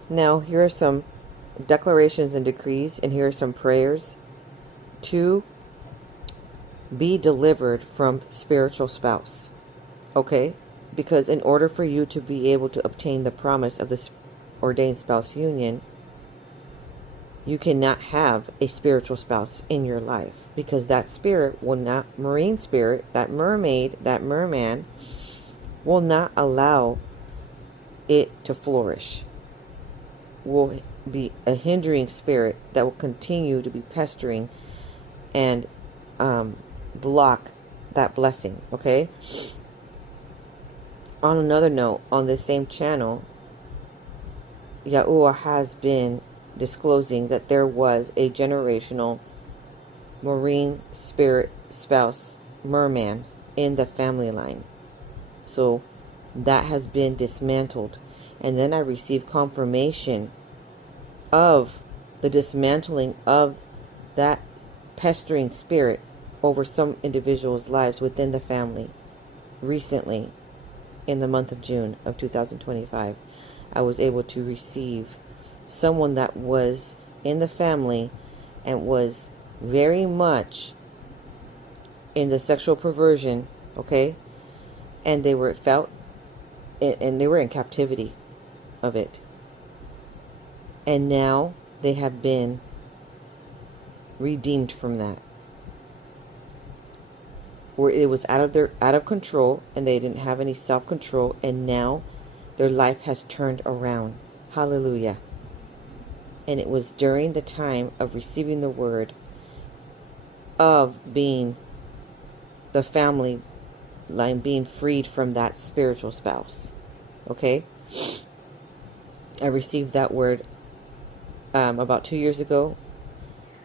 Now, here are some declarations and decrees, and here are some prayers to be delivered from spiritual spouse. Okay? Because in order for you to be able to obtain the promise of this ordained spouse union, you cannot have a spiritual spouse in your life, because that spirit will not, marine spirit, that mermaid, that merman, will not allow it to flourish. Will be a hindering spirit that will continue to be pestering and block that blessing. Okay? On another note, on this same channel, Yahuwah has been disclosing that there was a generational marine spirit spouse merman in the family line. So that has been dismantled. And then I received confirmation of the dismantling of that pestering spirit over some individuals' lives within the family recently. In the month of June of 2025, I was able to receive someone that was in the family and was very much in the sexual perversion, okay? And they were in captivity of it. And now they have been redeemed from that. Where it was out of control, and they didn't have any self-control, and now their life has turned around. Hallelujah. And it was during the time of receiving the word of being the family line, being freed from that spiritual spouse. Okay? I received that word about 2 years ago.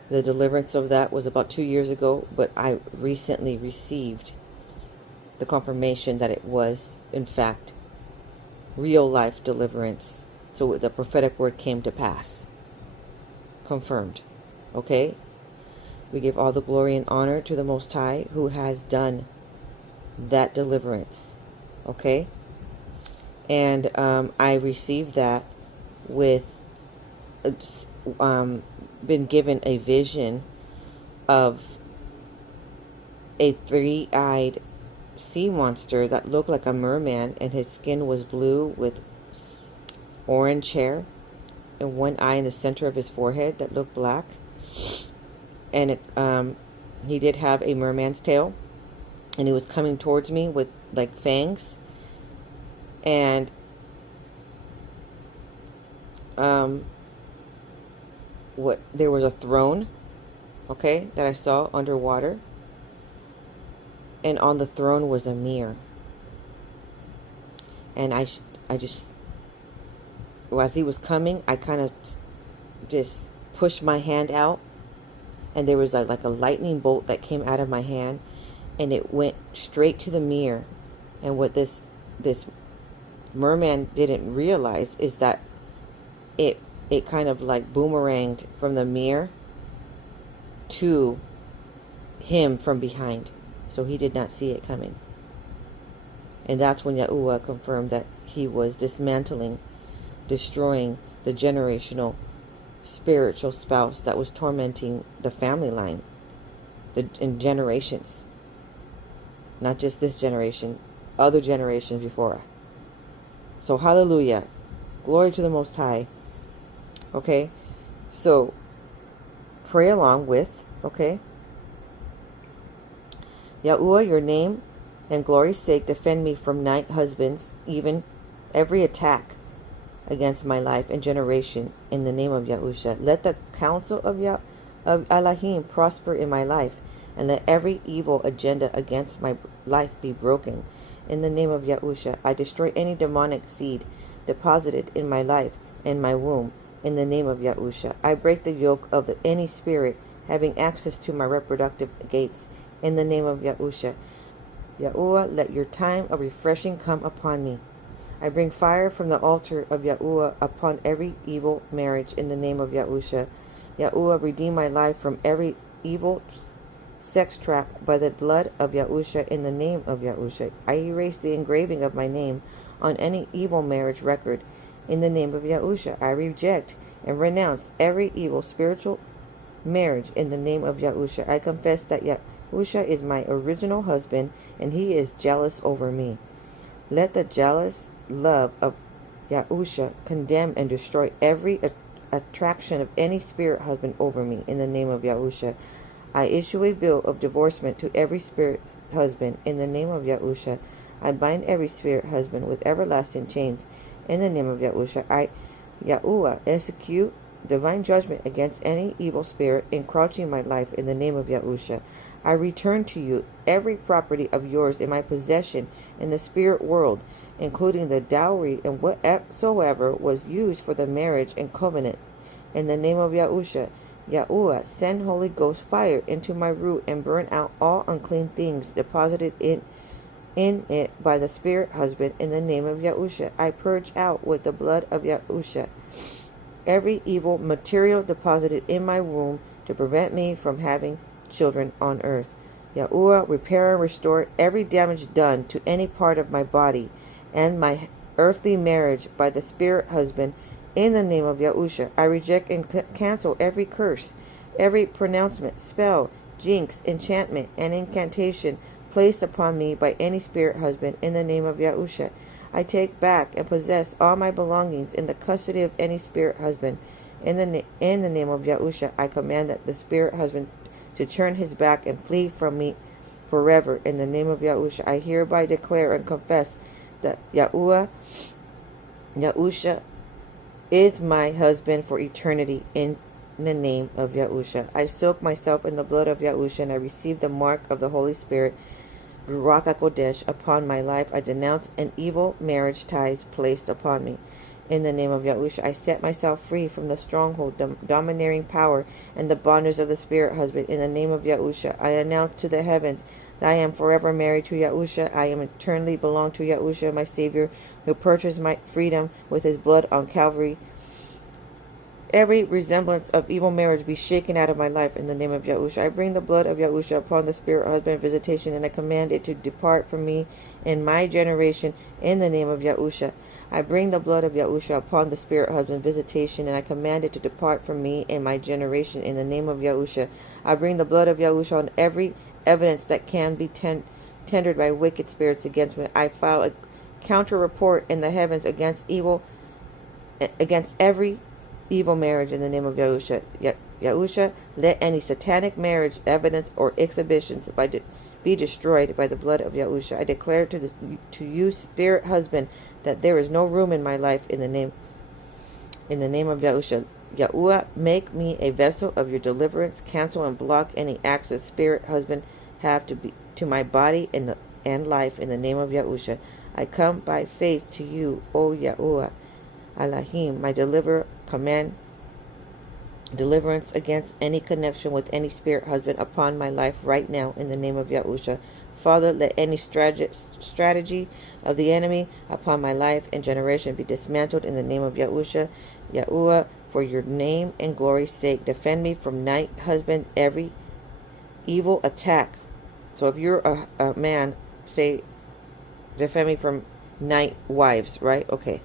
The deliverance of that was about 2 years ago, but I recently received the confirmation that it was, in fact, real life deliverance. So the prophetic word came to pass. Confirmed. Okay? We give all the glory and honor to the Most High, who has done that deliverance. Okay? And I received that with been given a vision of a three-eyed sea monster that looked like a merman, and his skin was blue with orange hair and one eye in the center of his forehead that looked black. And he did have a merman's tail, and he was coming towards me with like fangs. And there was a throne, okay, that I saw underwater, and on the throne was a mirror. And I just, as he was coming, I kind of just pushed my hand out, and there was like a lightning bolt that came out of my hand, and it went straight to the mirror. And what this merman didn't realize is that it kind of like boomeranged from the mirror to him from behind. So he did not see it coming. And that's when Yahuwah confirmed that he was dismantling, destroying the generational spiritual spouse that was tormenting the family line in generations. Not just this generation, other generations before. So hallelujah. Glory to the Most High. Okay, so pray along with, okay? Yahuwah, your name and glory's sake, defend me from night husbands, even every attack against my life and generation, in the name of Yahusha. Let the counsel of Elohim prosper in my life, and let every evil agenda against my life be broken. In the name of Yahusha, I destroy any demonic seed deposited in my life and my womb. In the name of Yahusha, I break the yoke of any spirit having access to my reproductive gates. In the name of Yahusha, Yahuwah, let your time of refreshing come upon me. I bring fire from the altar of Yahuwah upon every evil marriage. In the name of Yahusha, Yahuwah, redeem my life from every evil sex trap by the blood of Yahusha. In the name of Yahusha, I erase the engraving of my name on any evil marriage record. In the name of Yahusha, I reject and renounce every evil spiritual marriage. In the name of Yahusha, I confess that Yahusha is my original husband, and he is jealous over me. Let the jealous love of Yahusha condemn and destroy every attraction of any spirit husband over me. In the name of Yahusha, I issue a bill of divorcement to every spirit husband. In the name of Yahusha, I bind every spirit husband with everlasting chains. In the name of Yahusha, Yahuwah, execute divine judgment against any evil spirit encroaching my life. In the name of Yahusha, I return to you every property of yours in my possession in the spirit world, including the dowry and whatsoever was used for the marriage and covenant. In the name of Yahusha, Yahuwah, send Holy Ghost fire into my root and burn out all unclean things deposited in it by the spirit husband. In the name of Yahusha, I purge out with the blood of Yahusha every evil material deposited in my womb to prevent me from having children on earth. Yahuwah, repair and restore every damage done to any part of my body and my earthly marriage by the spirit husband. In the name of Yahusha, I reject and cancel every curse, every pronouncement, spell, jinx, enchantment, and incantation placed upon me by any spirit husband. In the name of Yahusha, I take back and possess all my belongings in the custody of any spirit husband. In the name of Yahusha, I command that the spirit husband to turn his back and flee from me forever. In the name of Yahusha, I hereby declare and confess that Yahusha is my husband for eternity. In the name of Yahusha, I soak myself in the blood of Yahusha, and I receive the mark of the Holy Spirit, Ruach HaKodesh, upon my life. I denounce an evil marriage ties placed upon me. In the name of Yahusha, I set myself free from the stronghold, domineering power, and the bondage of the spirit husband. In the name of Yahusha, I announce to the heavens that I am forever married to Yahusha. I am eternally belong to Yahusha, my Savior, who purchased my freedom with his blood on Calvary. Every resemblance of evil marriage be shaken out of my life. In the name of Yahusha, I bring the blood of Yahusha upon the spirit husband visitation, and I command it to depart from me in my generation. In the name of Yahusha, I bring the blood of Yahusha upon the spirit husband visitation, and I command it to depart from me in my generation. In the name of Yahusha, I bring the blood of Yahusha on every evidence that can be tendered by wicked spirits against me. I file a counter report in the heavens against every evil marriage. In the name of Yahusha. Yahusha, let any satanic marriage evidence or exhibitions be destroyed by the blood of Yahusha. I declare to you, spirit husband, that there is no room in my life. In the name of Yahusha. Yahuwah, make me a vessel of your deliverance. Cancel and block any access spirit husband have to my body and life. In the name of Yahusha, I come by faith to you, O Yahuwah Elohim, my deliverer. Command deliverance against any connection with any spirit husband upon my life right now. In the name of Yahusha. Father, let any strategy of the enemy upon my life and generation be dismantled. In the name of Yahusha. Yahuwah, for your name and glory's sake, defend me from night husband, every evil attack. So if you're a man, say, defend me from night wives, right? Okay.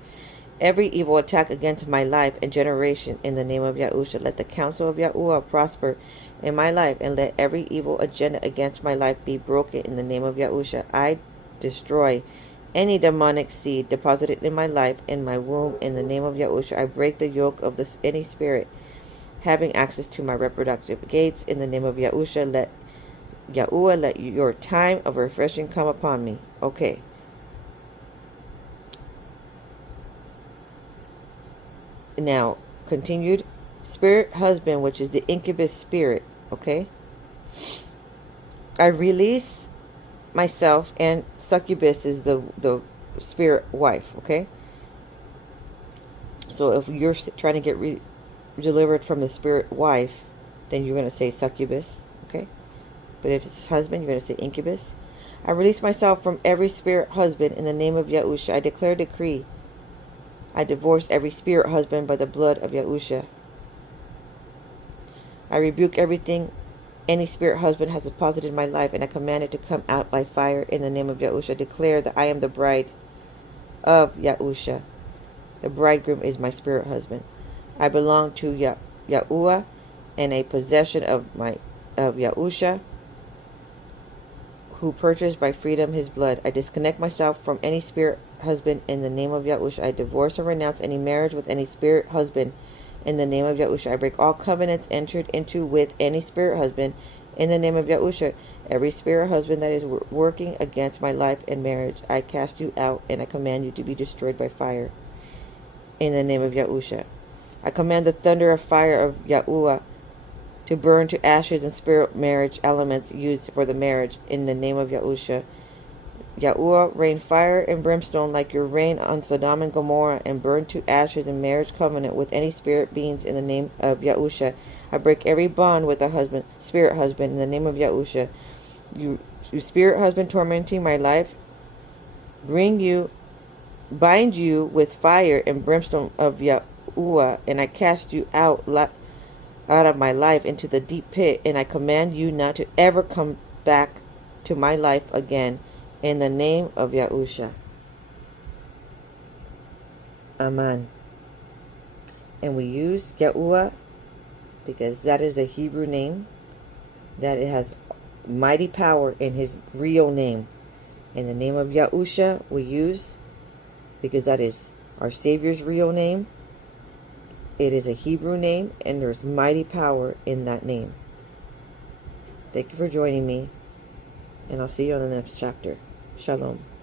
Every evil attack against my life and generation. In the name of Yahusha, let the counsel of Yahuwah prosper in my life, and let every evil agenda against my life be broken. In the name of Yahusha, I destroy any demonic seed deposited in my life, in my womb. In the name of Yahusha, I break the yoke of any spirit having access to my reproductive gates. In the name of Yahusha, let Yahuwah, let your time of refreshing come upon me. Okay. Now, continued. Spirit husband, which is the incubus spirit. Okay. I release myself, and succubus is the spirit wife. Okay. So if you're trying to get delivered from the spirit wife, then you're going to say succubus. Okay. But if it's husband, you're going to say incubus. I release myself from every spirit husband in the name of Yahusha. I declare decree. I divorce every spirit husband by the blood of Yahusha. I rebuke everything any spirit husband has deposited in my life, and I command it to come out by fire in the name of Yahusha. I declare that I am the bride of Yahusha. The bridegroom is my spirit husband. I belong to Yahuwah and a possession of Yahusha. who purchased by freedom his blood. I disconnect myself from any spirit husband in the name of Yahusha. I divorce or renounce any marriage with any spirit husband in the name of Yahusha. I break all covenants entered into with any spirit husband in the name of Yahusha. Every spirit husband that is working against my life and marriage, I cast you out and I command you to be destroyed by fire in the name of Yahusha. I command the thunder of fire of Yahuwah to burn to ashes and spirit marriage elements used for the marriage in the name of Yahusha. Yahuwah, rain fire and brimstone like your rain on Sodom and Gomorrah, and burn to ashes in marriage covenant with any spirit beings in the name of Yahusha. I break every bond with a spirit husband in the name of Yahusha. You spirit husband tormenting my life, bind you with fire and brimstone of Yahuwah, and I cast you out of my life into the deep pit, and I command you not to ever come back to my life again in the name of Yahusha. Amen. And we use Yahuwah because that is a Hebrew name, that it has mighty power in his real name. In the name of Yahusha we use because that is our Savior's real name. It is a Hebrew name, and there's mighty power in that name. Thank you for joining me, and I'll see you on the next chapter. Shalom.